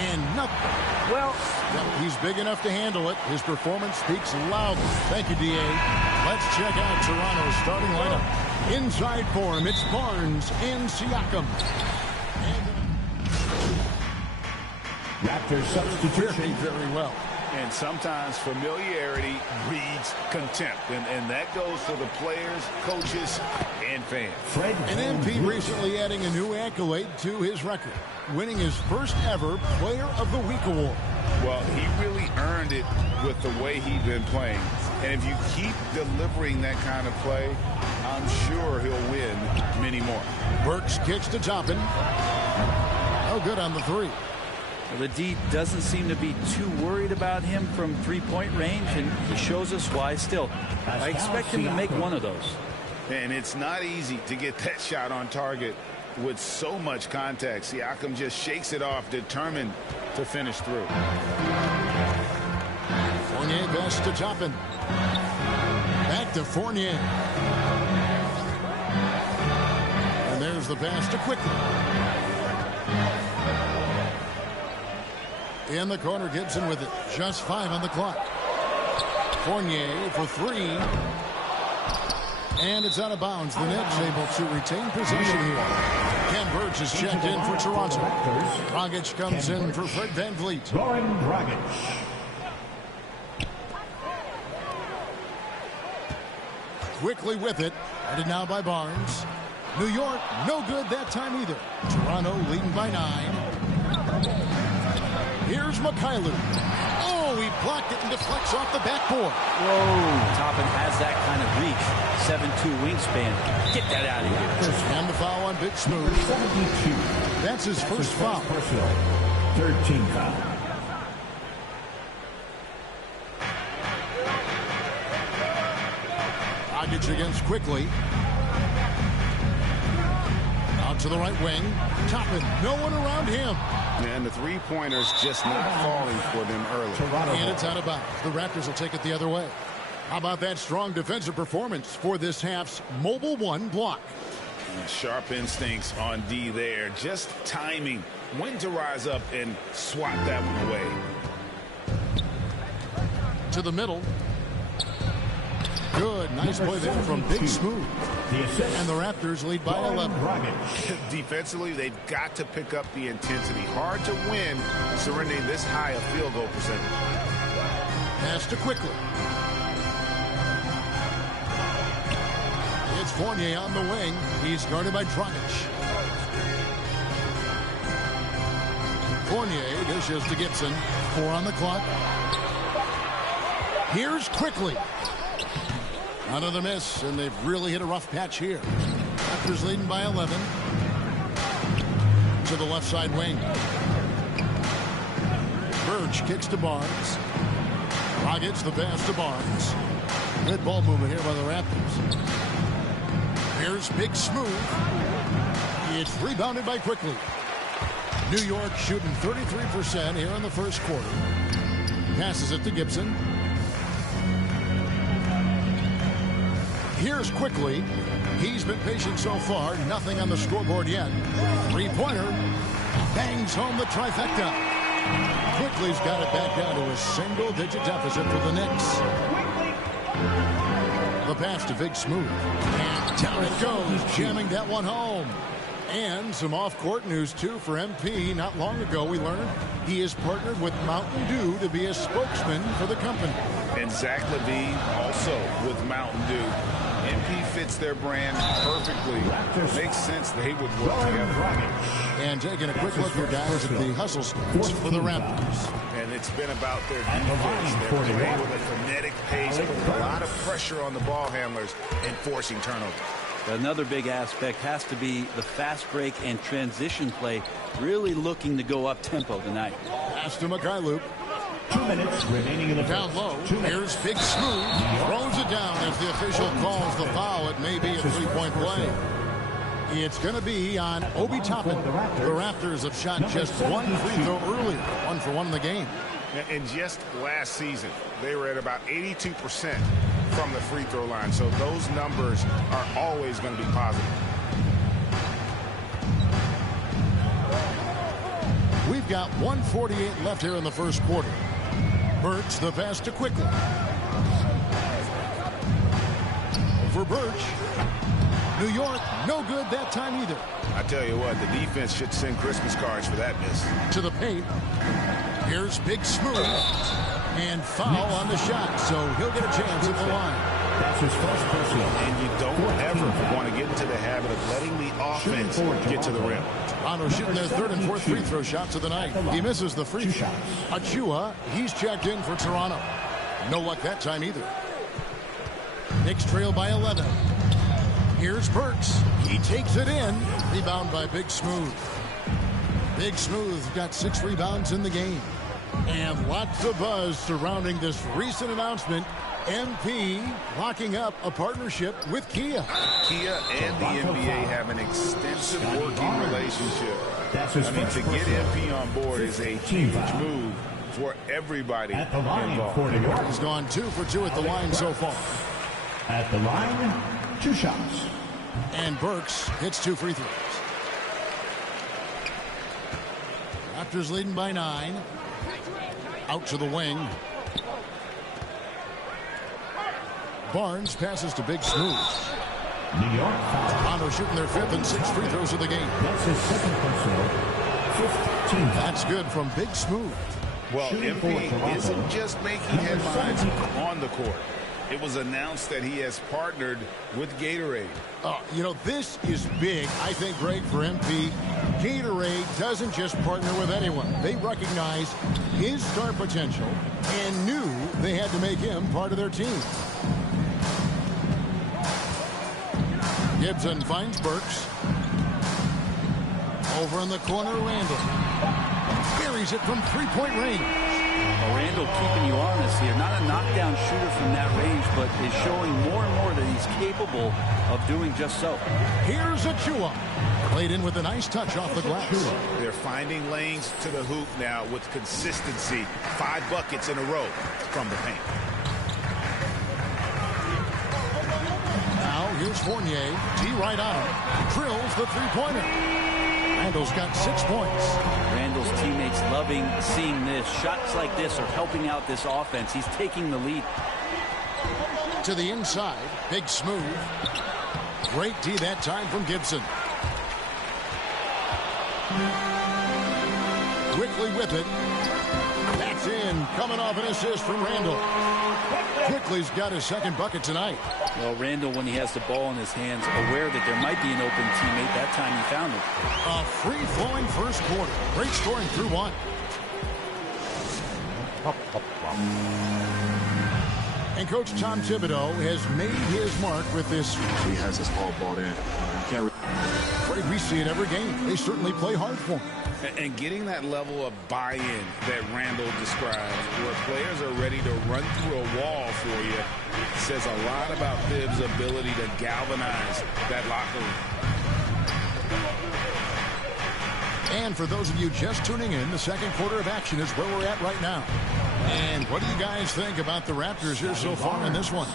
And nothing. Well, he's big enough to handle it. His performance speaks loudly. Thank you, D.A. Let's check out Toronto's starting lineup. Inside for him, it's Barnes and Siakam. Raptors substitution. Very well. And sometimes familiarity breeds contempt. And that goes for the players, coaches, and fans. And MP recently adding a new accolade to his record, winning his first ever Player of the Week award. Well, he really earned it with the way he's been playing. And if you keep delivering that kind of play, I'm sure he'll win many more. Burks kicks to Toppin. Oh, good on the three. Well, the D doesn't seem to be too worried about him from three-point range, and he shows us why still. I expect him to make one of those. And it's not easy to get that shot on target with so much contact. Siakam just shakes it off, determined to finish through. Fournier pass to Toppin. Back to Fournier. And there's the pass to Quickly. In the corner, Gibson with it. Just 5 on the clock. Fournier for 3. And it's out of bounds. The Nets able to retain possession here. Ken Burge is checked in for Toronto. Dragic comes in for Fred VanVleet. Goran Dragic. Quickly with it. Headed now by Barnes. New York, no good that time either. Toronto leading by 9. Here's Mikhailuk. Oh, he blocked it and deflects off the backboard. Whoa, Toppin has that kind of reach. 7'2" wingspan. Get that out of here. And the foul on Big Smooth. 72. That's his first foul. Personal. 13 foul. Dragic against Quickly. Out to the right wing. Toppin, no one around him. And the three-pointers just not falling for them early. And it's out of bounds. The Raptors will take it the other way. How about that strong defensive performance for this half's Mobile One block? Sharp instincts on D there. Just timing when to rise up and swat that one away. To the middle. Good. Nice play there from Big Smooth. And the Raptors lead by 11. Defensively, they've got to pick up the intensity. Hard to win surrendering this high a field goal percentage. Pass to Quickly. It's Fournier on the wing. He's guarded by Dragic. Fournier dishes to Gibson. 4 on the clock. Here's Quickly. Another miss, and they've really hit a rough patch here. Raptors leading by 11. To the left side wing. Burge kicks to Barnes. Dragic the pass to Barnes. Good ball movement here by the Raptors. Here's Big Smooth. It's rebounded by Quickly. New York shooting 33% here in the first quarter. Passes it to Gibson. Here's Quickly. He's been patient so far. Nothing on the scoreboard yet. Three-pointer. Bangs home the trifecta. Quickly's got it back down to a single-digit deficit for the Knicks. The pass to Big Smooth. And down it goes, jamming that one home. And some off-court news, too, for MP. Not long ago, we learned he is partnered with Mountain Dew to be a spokesman for the company. And Zach LaVine also with Mountain Dew. MP fits their brand perfectly. Makes sense they would work together. And taking a quick look here, guys, at the hustle stats for the Raptors. And it's been about their defense. They're playing with a frenetic pace, a lot of pressure on the ball handlers, and forcing turnovers. Another big aspect has to be the fast break and transition play, really looking to go up tempo tonight. Pass to Mikhailuk. 2 minutes remaining in the down low. Here's Big Smooth. Throws it down as the official calls the foul. It may be a three-point play. It's going to be on Obi Toppin. The Raptors have shot just one free throw earlier. 1 for 1 in the game. And just last season, they were at about 82% from the free throw line. So those numbers are always going to be positive. We've got 1:48 left here in the first quarter. Birch, the pass to Quickly. For Birch. New York, no good that time either. I tell you what, the defense should send Christmas cards for that miss. To the paint. Here's Big Smooth. And foul on the shot, so he'll get a chance at the line. That's his first personal. And you don't ever want to get into the habit of letting the offense get to the rim. Toronto shooting their third and fourth free throw shots of the night. He misses the free throw. Achua, he's checked in for Toronto. No luck that time either. Knicks trail by 11. Here's Burks. He takes it in. Rebound by Big Smooth. Big Smooth got 6 rebounds in the game. And lots of buzz surrounding this recent announcement. MP locking up a partnership with Kia. Kia and the NBA have an extensive working relationship. I mean, to get MP on board is a huge move for everybody involved. He's gone 2 for 2 at the line so far. At the line, 2 shots. And Burks hits 2 free throws. Raptors leading by 9. Out to the wing. Barnes passes to Big Smooth. New York foul. Toronto shooting their 5th and 6th free throws of the game. That's his second personal. 15. That's good from Big Smooth. Well, MP isn't just making headlines on the court. It was announced that he has partnered with Gatorade. You know, this is big, I think, Greg, for MP. Gatorade doesn't just partner with anyone. They recognize his star potential and knew they had to make him part of their team. Gibson finds Burks. Over in the corner, Randall. Buries it from three-point range. Well, Randall keeping you honest here. Not a knockdown shooter from that range, but is showing more and more that he's capable of doing just so. Here's Achua. Played in with a nice touch off the glass. They're finding lanes to the hoop now with consistency. 5 buckets in a row from the paint. Now here's Fournier. T right on him. Drills the three-pointer. Randall's got 6 points. Randall's teammates loving seeing this. Shots like this are helping out this offense. He's taking the lead. To the inside. Big Smooth. Great D that time from Gibson. Quickly with it. That's in. Coming off an assist from Randall. Quickly's got his 2nd bucket tonight. Well, Randall, when he has the ball in his hands, aware that there might be an open teammate, that time he found it. A free-flowing first quarter. Great scoring through 1. And Coach Tom Thibodeau has made his mark with this. He has us all bought in. We see it every game. They certainly play hard for him. And getting that level of buy-in that Randall describes, where players are ready to run through a wall for you, says a lot about Thibs' ability to galvanize that locker room. And for those of you just tuning in, the second quarter of action is where we're at right now. And what do you guys think about the Raptors here so far in this one?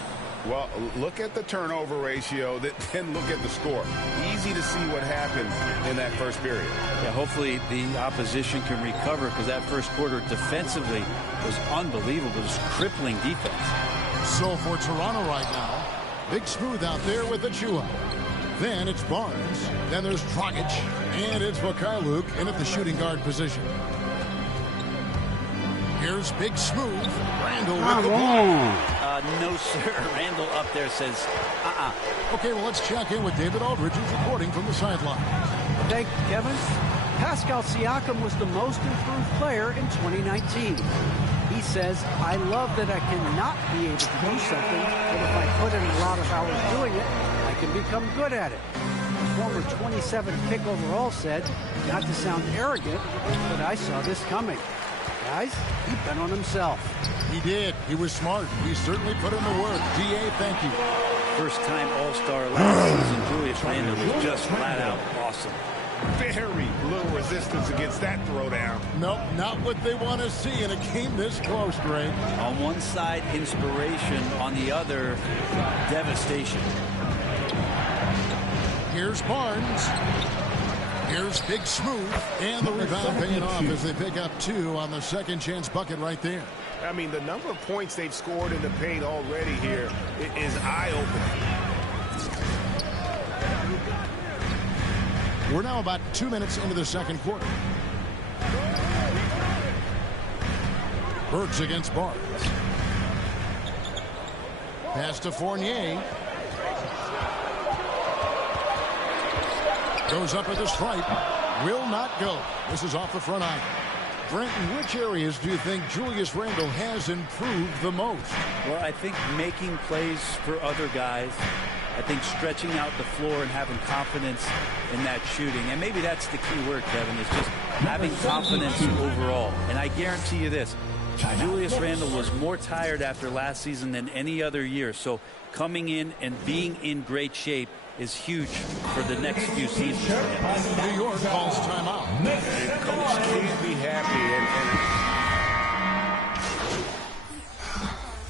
Well, look at the turnover ratio, then look at the score. Easy to see what happened in that first period. Yeah, hopefully the opposition can recover, because that first quarter defensively was unbelievable. It was crippling defense. So for Toronto right now, Big Smooth out there with Achua. Then it's Barnes. Then there's Dragic. And it's Luke in at the shooting guard position. Here's Big Smooth. Randall with the ball. No, sir. Randall up there says, Okay, well, let's check in with David Aldridge, who's reporting from the sideline. Thank you, Kevin. Pascal Siakam was the most improved player in 2019. He says, I love that I cannot be able to do something, but if I put in a lot of hours doing it, I can become good at it. The former 27th pick overall said, not to sound arrogant, but I saw this coming. Guys, he bet on himself. He did. He was smart. He certainly put in the work. D.A., thank you. First-time All-Star last season, Julius Randle was just flat-out awesome. Very little resistance against that throwdown. Nope, not what they want to see in a game this close, Greg. On one side, inspiration. On the other, devastation. Here's Barnes. Here's Big Smooth, and the rebound paying off as they pick up 2 on the second chance bucket right there. I mean, the number of points they've scored in the paint already here is eye-opening. We're now about 2 minutes into the second quarter. Burks against Barnes. Pass to Fournier. Goes up at the stripe. Will not go. This is off the front iron. Brent, in which areas do you think Julius Randle has improved the most? Well, I think making plays for other guys. I think stretching out the floor and having confidence in that shooting. And maybe that's the key word, Kevin, is just having confidence overall. And I guarantee you this, Julius Randle was more tired after last season than any other year. So coming in and being in great shape is huge for the next few seasons. New York calls timeout. And coach can't be happy.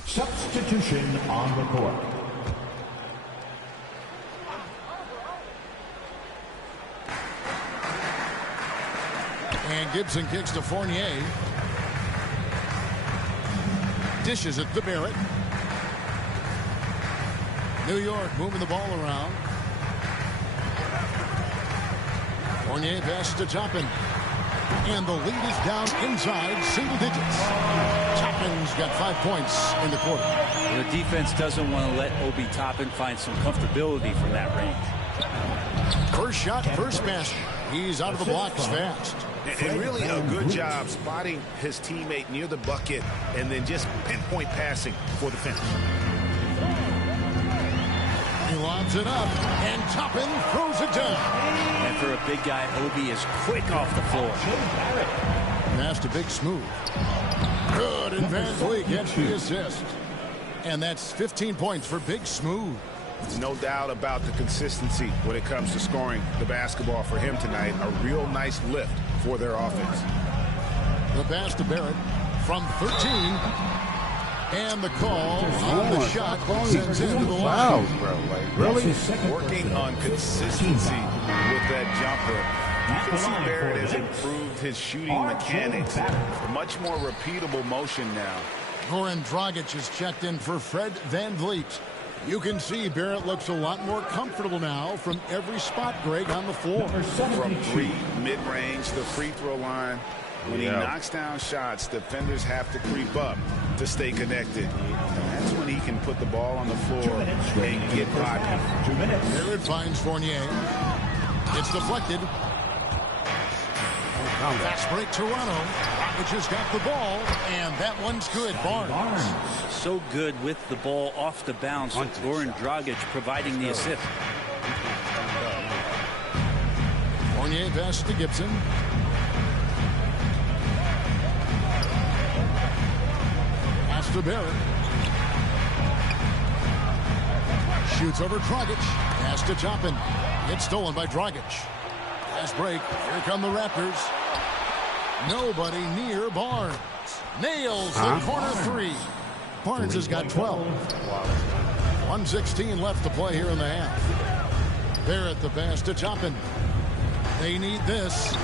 Substitution on the court. And Gibson kicks to Fournier. Dishes it to Barrett. New York moving the ball around. Fournier passes to Toppin. And the lead is down inside single digits. Toppin's got 5 points in the quarter. The defense doesn't want to let Obi Toppin find some comfortability from that range. First shot, first basket. He's out of the blocks fast. And really a good job spotting his teammate near the bucket and then just pinpoint passing for the finish. He lobs it up, and Toppin throws it down. And for a big guy, Obi is quick off the floor. Pass to Big Smooth. Good, and Van Vliet gets the assist. And that's 15 points for Big Smooth. No doubt about the consistency when it comes to scoring the basketball for him tonight. A real nice lift for their offense. The pass to Barrett from 13. And the call on the shot sends into the line. Really working on consistency with that jumper. You can see Barrett has improved his shooting mechanics. Much more repeatable motion now. Goran Dragic is checked in for Fred Van Vliet. You can see Barrett looks a lot more comfortable now from every spot, Greg, on the floor. From 3 mid-range, the free throw line. When he knocks down shots, defenders have to creep up to stay connected. That's when he can put the ball on the floor and get popular. Barrett finds Fournier. It's deflected. Fast break, Toronto. Which has got the ball, and that one's good. Barnes. So good with the ball off the bounce. Goran Dragic providing the assist. Fournier pass to Gibson. Pass to Barrett. Shoots over Dragic. Pass to Toppin. It's stolen by Dragic. Fast break. Here come the Raptors. Nobody near Barnes. Nails the corner 3. Barnes has got 12. 1:16 left to play here in the half. Barrett the pass to Toppin. They need this.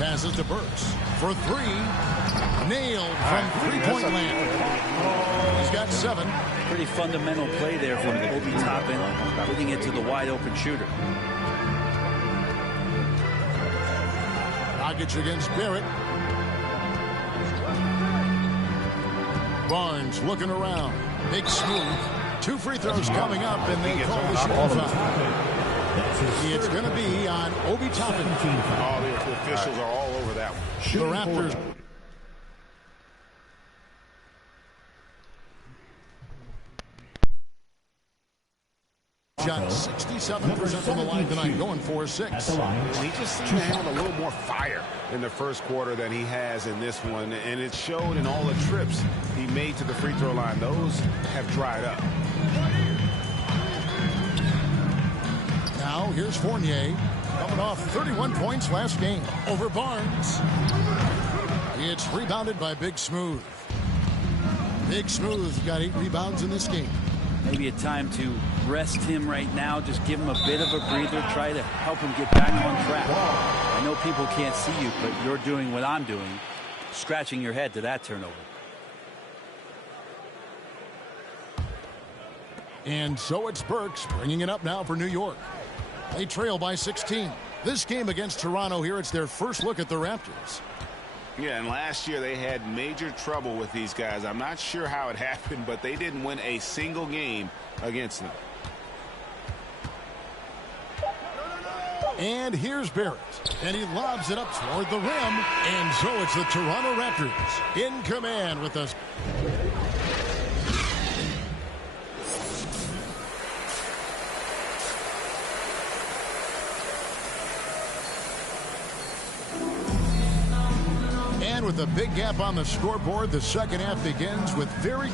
Passes to Burks for 3. Nailed from three-point land. He's got 7. Pretty fundamental play there from Obi Toppin, putting it to the wide-open shooter. Dragic against Barrett. Barnes looking around. Big Smooth. 2 free throws coming up, and they call the shooting foul. It's going to be on Obi Toppin. All the officials are all over that one. The Raptors. Shot 67% from the line tonight, going 4-6. He just seemed to have a little more fire in the first quarter than he has in this one, and it showed in all the trips he made to the free throw line. Those have dried up. Now here's Fournier, coming off 31 points last game over Barnes. It's rebounded by Big Smooth. Big Smooth got 8 rebounds in this game. Maybe a time to rest him right now. Just give him a bit of a breather. Try to help him get back on track. I know people can't see you, but you're doing what I'm doing. Scratching your head to that turnover. And so it's Burks bringing it up now for New York. They trail by 16. This game against Toronto here, it's their first look at the Raptors. Yeah, and last year they had major trouble with these guys. I'm not sure how it happened, but they didn't win a single game against them. And here's Barrett, and he lobs it up toward the rim, and so it's the Toronto Raptors in command with us. And with a big gap on the scoreboard, the second half begins with very...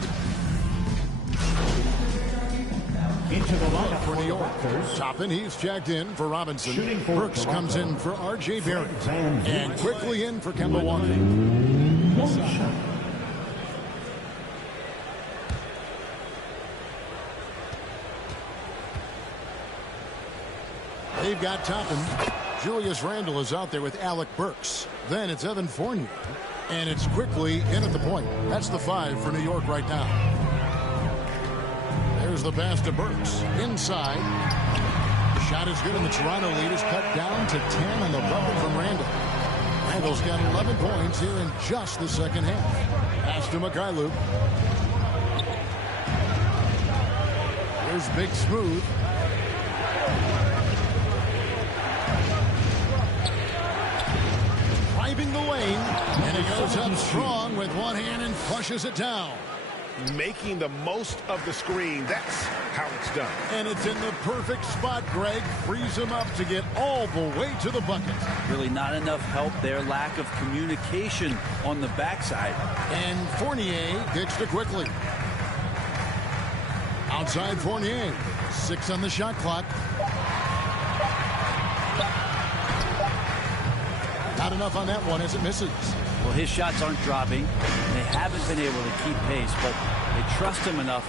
Into the lineup for New York. Toppin, he's checked in for Robinson. Burks comes in for R.J. Barrett. And quickly in for Kemba Walker. They've got Toppin. Julius Randle is out there with Alec Burks. Then it's Evan Fournier. And it's quickly in at the point. That's the 5 for New York right now. There's the pass to Burks. Inside. The shot is good, and the Toronto lead is cut down to 10 on the bucket from Randle. Randle's got 11 points here in just the second half. Pass to Mikhailuk. Here's Big Smooth. Driving the lane, and he goes up strong with one hand and flushes it down. Making the most of the screen. That's how it's done. And it's in the perfect spot. Greg frees him up to get all the way to the bucket. Really not enough help there. Lack of communication on the backside. And Fournier gets to quickly. Outside Fournier. 6 on the shot clock. Not enough on that one as it misses. Well, his shots aren't dropping. They haven't been able to keep pace, but they trust him enough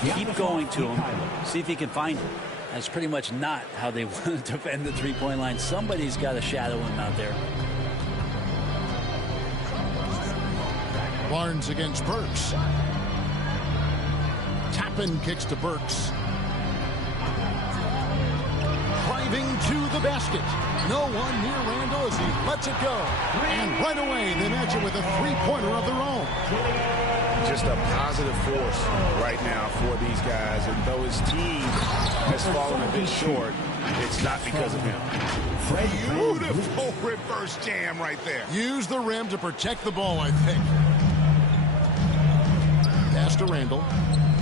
to keep going to him, see if he can find him. That's pretty much not how they want to defend the three-point line. Somebody's got to shadow him out there. Barnes against Burks. Toppin kicks to Burks. Driving to the basket. No one near Randle as he lets it go. And right away, they match it with a three-pointer of their own. Just a positive force right now for these guys. And though his team has fallen a bit short, it's not because of him. Beautiful reverse jam right there. Use the rim to protect the ball, I think. Pass to Randle.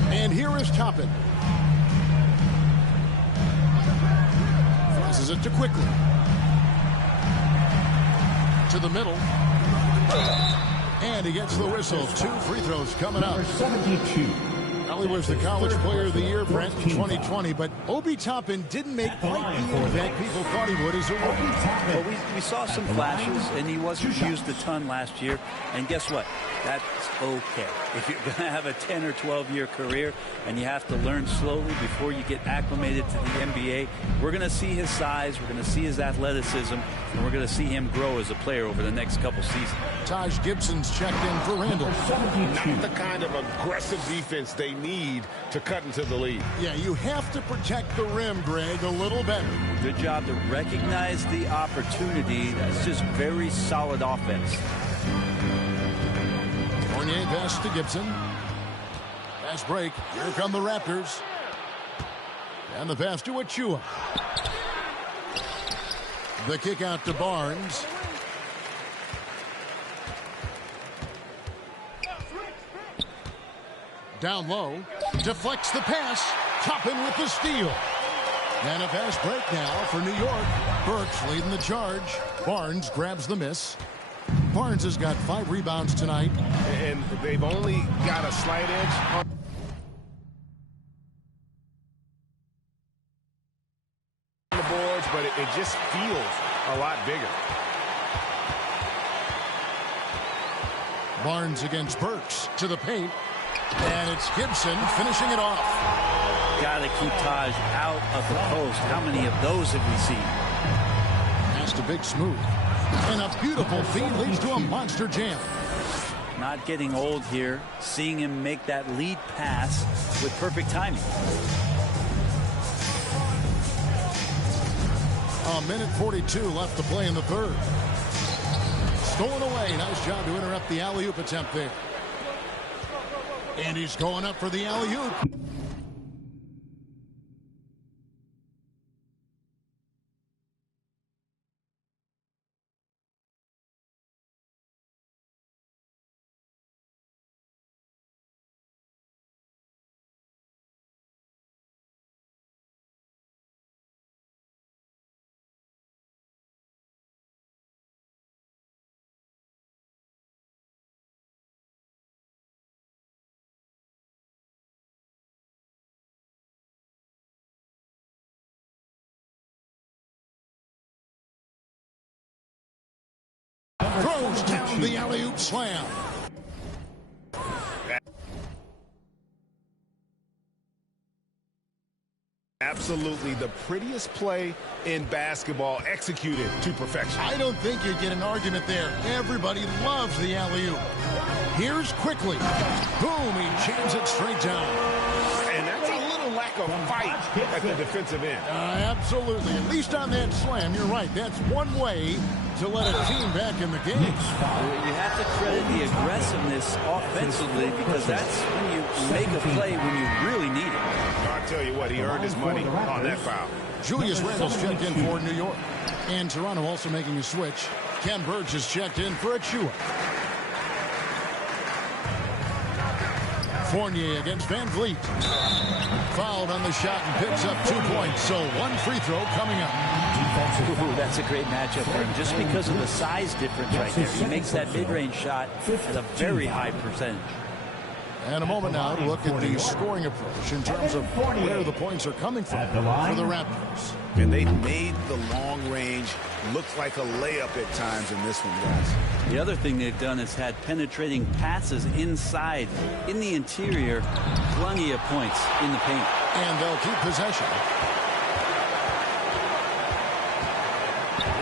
And here is Toppin. Passes it to quickly. To the middle. And he gets the whistle. 2 free throws coming up. 72. Well, he was the College Player of the Year, Brent, in 2020, but Obi Toppin didn't make quite the impact people thought he would as a rookie. Well, we saw some flashes, and he wasn't used a ton last year. And guess what? That's okay. If you're going to have a 10 or 12-year career and you have to learn slowly before you get acclimated to the NBA, we're going to see his size, we're going to see his athleticism, and we're going to see him grow as a player over the next couple seasons. Taj Gibson's checked in for Randle. Not the kind of aggressive defense they need to cut into the lead. Yeah, you have to protect the rim, Greg, a little better. Good job to recognize the opportunity. That's just very solid offense. Fournier pass to Gibson. Pass break. Here come the Raptors. And the pass to Achua. The kick out to Barnes. Down low. Deflects the pass. Toppin with the steal. And a fast break now for New York. Burks leading the charge. Barnes grabs the miss. Barnes has got 5 rebounds tonight. And they've only got a slight edge on the boards, but it just feels a lot bigger. Barnes against Burks to the paint. And it's Gibson finishing it off. Got to keep Taj out of the post. How many of those have we seen? Pass to Big Smooth. And a beautiful feed leads to a monster jam. Not getting old here. Seeing him make that lead pass with perfect timing. A minute 42 left to play in the third. Stolen away. Nice job to interrupt the alley-oop attempt there. And he's going up for the alley-oop. Throws down the alley-oop slam. Absolutely the prettiest play in basketball, executed to perfection. I don't think you'd get an argument there. Everybody loves the alley-oop. Here's Quickly. Boom, he jams it straight down. And that's a little lack of fight at the defensive end. Absolutely. At least on that slam, you're right. That's one way to let a team back in the game. You have to credit the aggressiveness offensively, because that's when you make a play when you really need it. I'll tell you what, he earned his money on that foul. Julius Randle's checked in for New York. And Toronto also making a switch. Ken Burge is checked in for Achua. Fournier against Van Vliet. Fouled on the shot and picks up 2 points. So one free throw coming up. Ooh, that's a great matchup for him, just because of the size difference right there. He makes that mid-range shot at a very high percentage. And a moment now to look at the scoring approach in terms of where the points are coming from for the Raptors. And they made the long range look like a layup at times in this one, guys. The other thing they've done is had penetrating passes inside, in the interior, plenty of points in the paint. And they'll keep possession.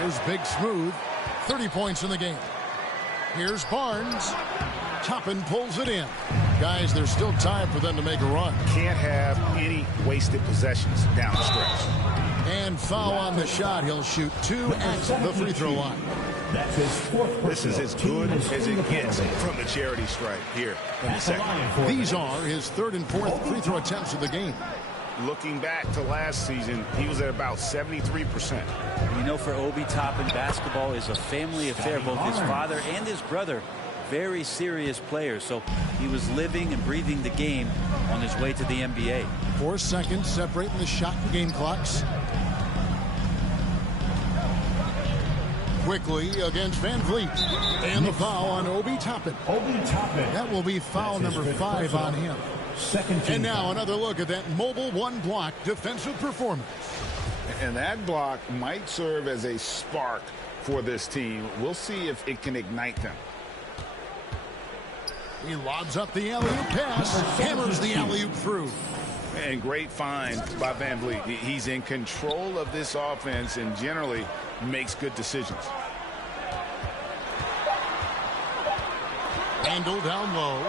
Here's Big Smooth, 30 points in the game. Here's Barnes. Toppin pulls it in. Guys, there's still time for them to make a run. Can't have any wasted possessions down the stretch. And foul on the shot. He'll shoot 2 at the free throw line. This is as good as it gets from the charity stripe here in the second. These are his third and fourth free throw attempts of the game. Looking back to last season, he was at about 73%. You know, for Obi Toppin, basketball is a family affair. Both his father and his brother, very serious players. So he was living and breathing the game on his way to the NBA. 4 seconds separating the shot and game clocks. Quickly against Van Vliet. And the foul on Obi Toppin. That will be foul number 5 on him. And now another look at that mobile one-block defensive performance. And that block might serve as a spark for this team. We'll see if it can ignite them. He lobs up the alley-oop pass, hammers the alley-oop through. And great find by Van Vliet. He's in control of this offense and generally makes good decisions. Handle down low.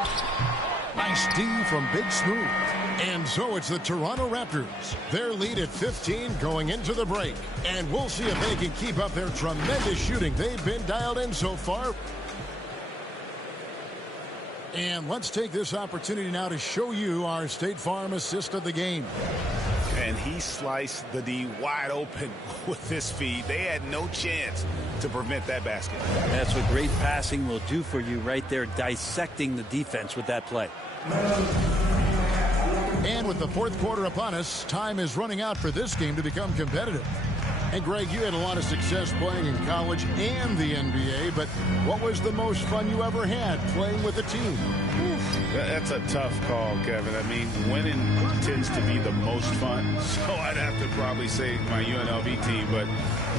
Nice D from Big Smooth. And so it's the Toronto Raptors. Their lead at 15 going into the break. And we'll see if they can keep up their tremendous shooting they've been dialed in so far. And let's take this opportunity now to show you our State Farm assist of the game. And he sliced the D wide open with this feed. They had no chance to prevent that basket. That's what great passing will do for you right there, dissecting the defense with that play. And with the fourth quarter upon us, time is running out for this game to become competitive. And Greg, you had a lot of success playing in college and the NBA, but what was the most fun you ever had playing with a team? That's a tough call, Kevin. I mean, winning tends to be the most fun, so I'd have to probably say my UNLV team, but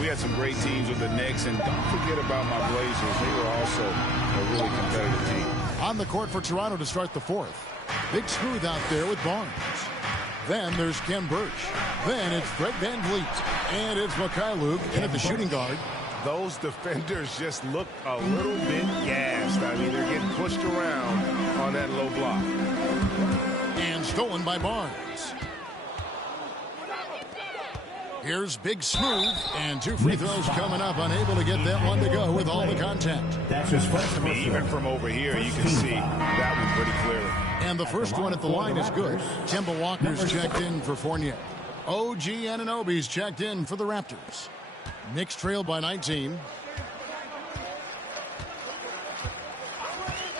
we had some great teams with the Knicks, and don't forget about my Blazers. They were also a really competitive team. On the court for Toronto to start the fourth. Big Smooth out there with Barnes. Then there's Ken Birch. Then it's Fred VanVleet. And it's Mikhailuk in at the shooting guard. Those defenders just look a little bit gassed. I mean, they're getting pushed around on that low block. And stolen by Barnes. Here's Big Smooth, and 2 free throws coming up, unable to get that one to go with all the contact. That's his first. I mean, even from over here, you can see that one pretty clearly. And the first one at the line is good. Kemba Walker's checked in for Fournier. OG Anunoby's checked in for the Raptors. Knicks trail by 19.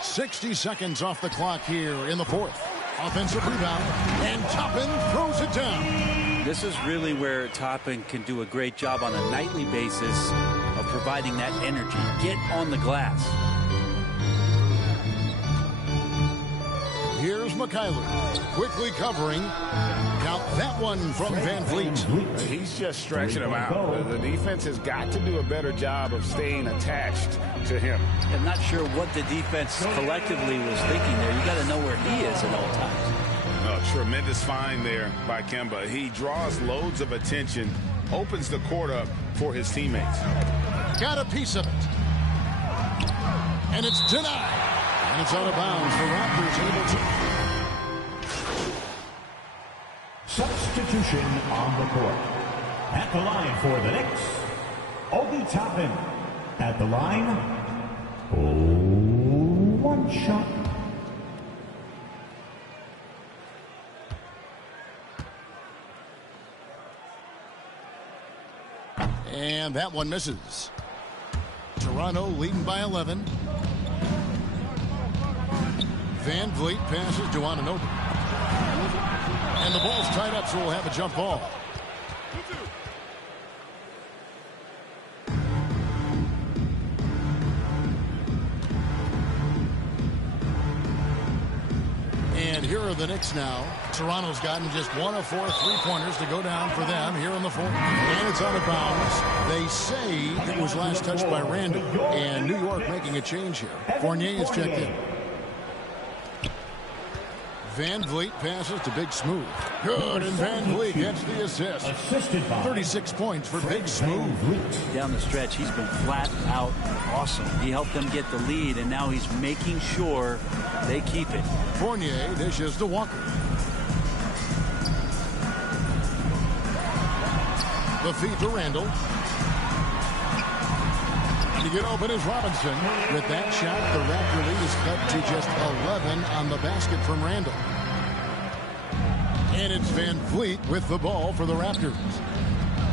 60 seconds off the clock here in the fourth. Offensive rebound, and Toppin throws it down. This is really where Toppin can do a great job on a nightly basis of providing that energy. Get on the glass. Here's Mikhailuk, quickly covering. Count that one from VanVleet. He's just stretching him out. The defense has got to do a better job of staying attached to him. I'm not sure what the defense collectively was thinking there. You got to know where he is at all times. Tremendous find there by Kemba. He draws loads of attention, opens the court up for his teammates. Got a piece of it. And it's denied. And it's out of bounds. The Raptors able to. Substitution on the court. At the line for the Knicks, Obi Toppin. At the line, one shot. And that one misses. Toronto leading by 11. VanVleet passes to Anunoby. And the ball's tied up, so we'll have a jump ball. And here are the Knicks now. Toronto's gotten just 1 of 4 3-pointers to go down for them here in the fourth. And it's out of bounds. They say it was last touched by Randall. And New York making a change here. Fournier is checked in. VanVleet passes to Big Smooth. Good, and VanVleet gets the assist. 36 points for Big Smooth. Down the stretch, he's been flat out awesome. He helped them get the lead, and now he's making sure they keep it. Fournier dishes to Walker. The feed to Randall. To get open is Robinson. With that shot, the Raptor lead is cut to just 11 on the basket from Randall. And it's VanVleet with the ball for the Raptors.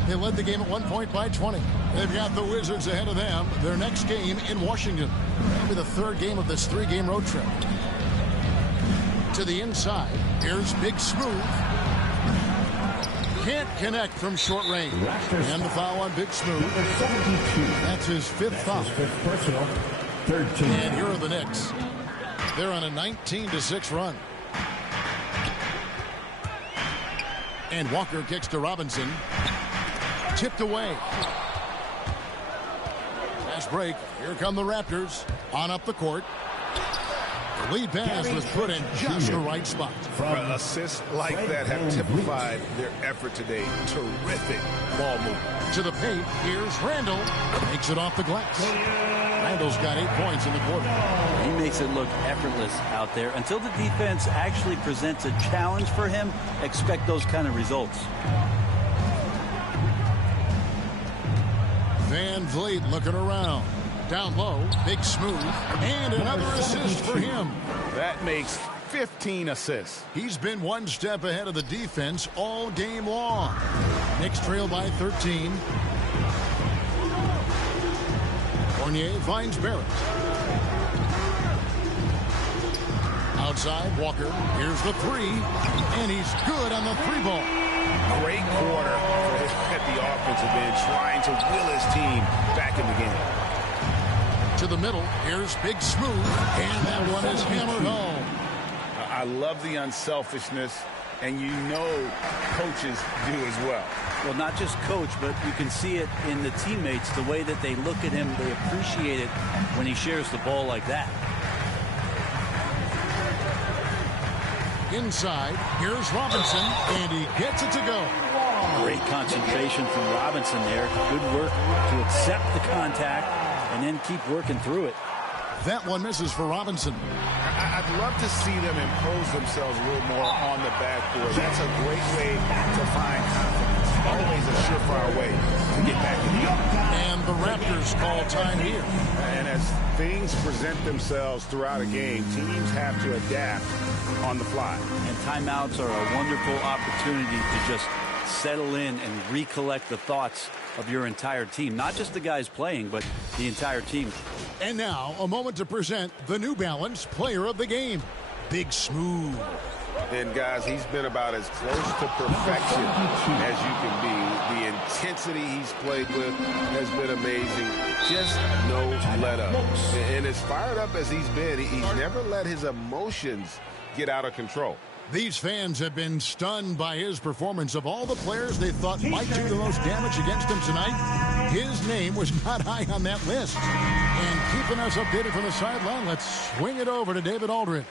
They led the game at 1 point by 20. They've got the Wizards ahead of them. Their next game in Washington. That'll be the third game of this 3-game road trip. To the inside, here's Big Smooth. Can't connect from short range. And the foul on Big Smooth. That's his 5th foul. Personal. 13. And here are the Knicks. They're on a 19-6 run. And Walker kicks to Robinson. Tipped away. Fast break. Here come the Raptors. On up the court. The lead pass was put in just the right spot. Assists like that have typified their effort today. Terrific ball movement. To the paint, here's Randall. Makes it off the glass. Randall's got 8 points in the quarter. He makes it look effortless out there. Until the defense actually presents a challenge for him, expect those kind of results. VanVleet looking around. Down low, Big Smooth, and another assist for him. That makes 15 assists. He's been one step ahead of the defense all game long. Knicks trail by 13. Fournier finds Barrett. Outside, Walker. Here's the 3, and he's good on the 3-ball. Great quarter at the offensive end, trying to will his team back in the game. To the middle, here's Big Smooth, and that one is hammered home. I love the unselfishness, and you know coaches do as well. Well, not just coach, but you can see it in the teammates, the way that they look at him. They appreciate it when he shares the ball like that. Inside, here's Robinson, and he gets it to go. Great concentration from Robinson there. Good work to accept the contact and then keep working through it. That one misses for Robinson. I'd love to see them impose themselves a little more on the backboard. That's a great way to find confidence. Always a surefire way to get back in the game. And the Raptors call time here. And as things present themselves throughout a game, teams have to adapt on the fly. And timeouts are a wonderful opportunity to just settle in and recollect the thoughts of your entire team. Not just the guys playing, but the entire team. And now, a moment to present the New Balance Player of the Game, Big Smooth. And guys, he's been about as close to perfection as you can be. The intensity he's played with has been amazing. Just no let-ups. And as fired up as he's been, he's never let his emotions get out of control. These fans have been stunned by his performance. Of all the players they thought might do the most damage against him tonight, his name was not high on that list. And keeping us updated from the sideline, let's swing it over to David Aldridge.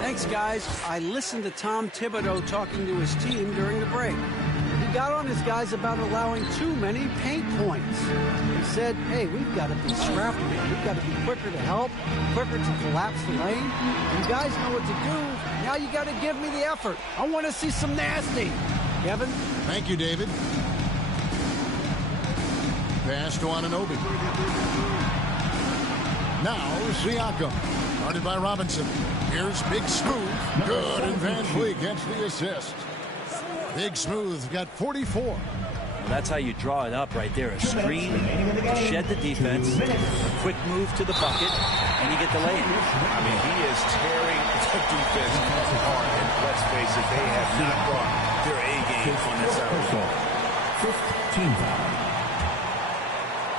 Thanks, guys. I listened to Tom Thibodeau talking to his team during the break. He got on his guys about allowing too many paint points. He said, hey, we've got to be scrappy. We've got to be quicker to help, quicker to collapse the lane. You guys know what to do. Now you got to give me the effort. I want to see some nasty. Kevin? Thank you, David. Pass to Anunoby. Now Siakam. Guarded by Robinson. Here's Big Smooth. Good, and Van Vliet gets the assist. Big Smooth got 44. Well, that's how you draw it up right there. A screen, shed the defense, a quick move to the bucket, and you get the lay-in. I mean, he is tearing the defense apart, and let's face it, they have not brought their A-game on this side of the ball. 15 foul.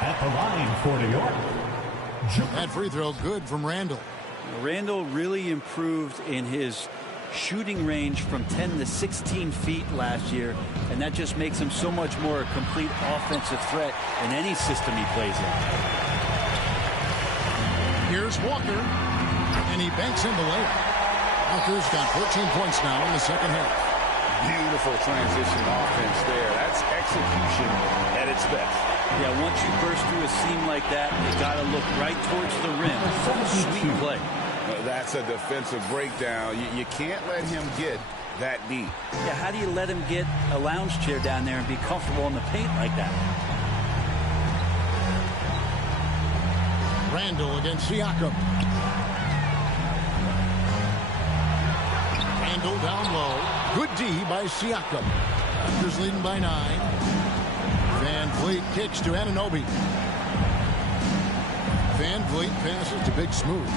At the line for New York. That free throw good from Randall. Randall really improved in his shooting range from 10 to 16 feet last year, and that just makes him so much more a complete offensive threat in any system he plays in. Here's Walker, and he banks in the layup. Walker's got 14 points now in the second half. Beautiful transition offense there. That's execution at its best. Yeah, once you burst through a seam like that, you got to look right towards the rim. Sweet play. That's a defensive breakdown. You can't let him get that deep. Yeah, how do you let him get a lounge chair down there and be comfortable in the paint like that? Randall against Siakam. Randall down low. Good D by Siakam. Raptors leading by 9. Van Vliet kicks to Anunoby. Van Vliet passes to Big Smooth.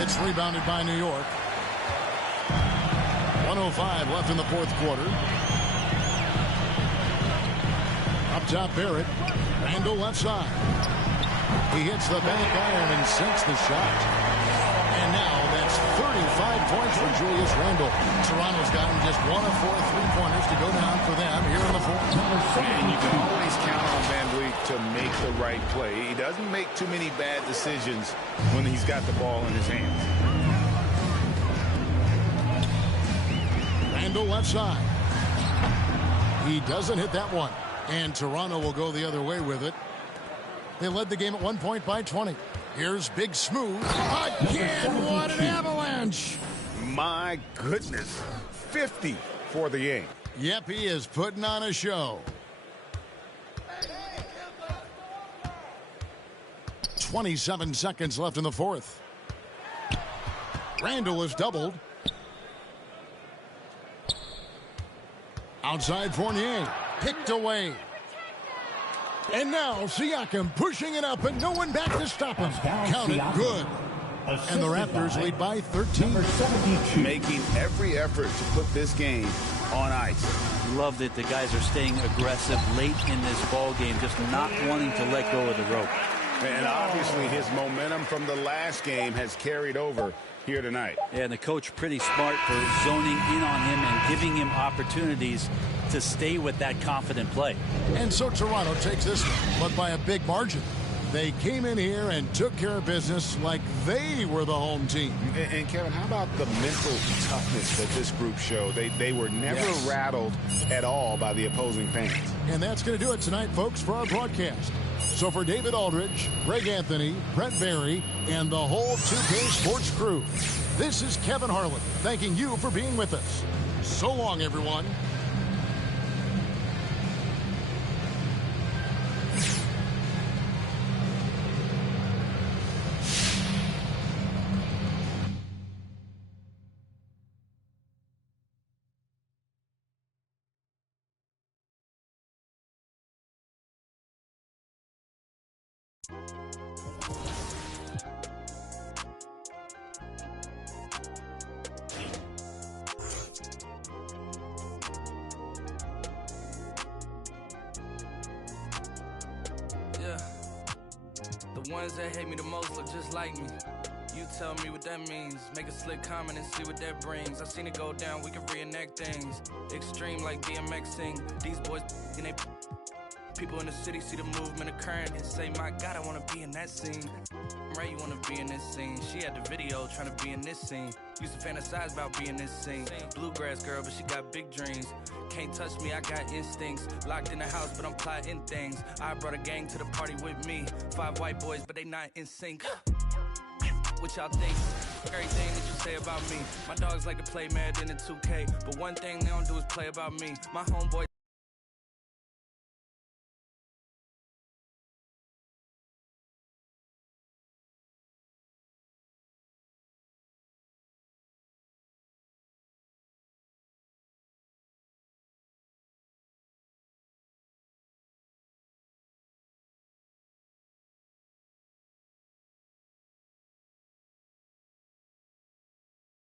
It's rebounded by New York. 1:05 left in the fourth quarter. Up top, Barrett. Randall left side. He hits the back iron and sinks the shot. And now that's 35 points for Julius Randle. Toronto's gotten just 1 of 4 3-pointers to go down for them here in the fourth. And you can always count on Van Vliet to make the right play. He doesn't make too many bad decisions when he's got the ball in his hands. Randall left side. He doesn't hit that one. And Toronto will go the other way with it. They led the game at 1 point by 20. Here's Big Smooth. Again, what an avalanche. My goodness. 50 for the game. Yep, he is putting on a show. 27 seconds left in the fourth. Randall is doubled. Outside Fournier. Picked away. And now Siakam pushing it up and no one back to stop him. Counted good. And the Raptors lead by 13. Making every effort to put this game on ice. Love that the guys are staying aggressive late in this ball game, just not wanting to let go of the rope. And obviously his momentum from the last game has carried over here tonight. Yeah, and the coach pretty smart for zoning in on him and giving him opportunities to stay with that confident play. And so Toronto takes this, but by a big margin. They came in here and took care of business like they were the home team. And Kevin, how about the mental toughness that this group showed? They were never rattled at all by the opposing fans. And that's going to do it tonight, folks, for our broadcast. So for David Aldridge, Greg Anthony, Brent Barry, and the whole 2K Sports crew, this is Kevin Harlan thanking you for being with us. So long, everyone. The ones that hate me the most look just like me. You tell me what that means. Make a slick comment and see what that brings. I seen it go down, we can reenact things. Extreme like DMXing. These boys and they people in the city see the movement occurring and say, my God, I wanna be in that scene. Right, you wanna be in this scene. She had the video trying to be in this scene. Used to fantasize about being this scene. Bluegrass girl, but she got big dreams. Can't touch me, I got instincts. Locked in the house, but I'm plotting things. I brought a gang to the party with me. 5 white boys, but they not in sync. What y'all think? Everything that you say about me. My dogs like to play Madden and 2K, but one thing they don't do is play about me. My homeboy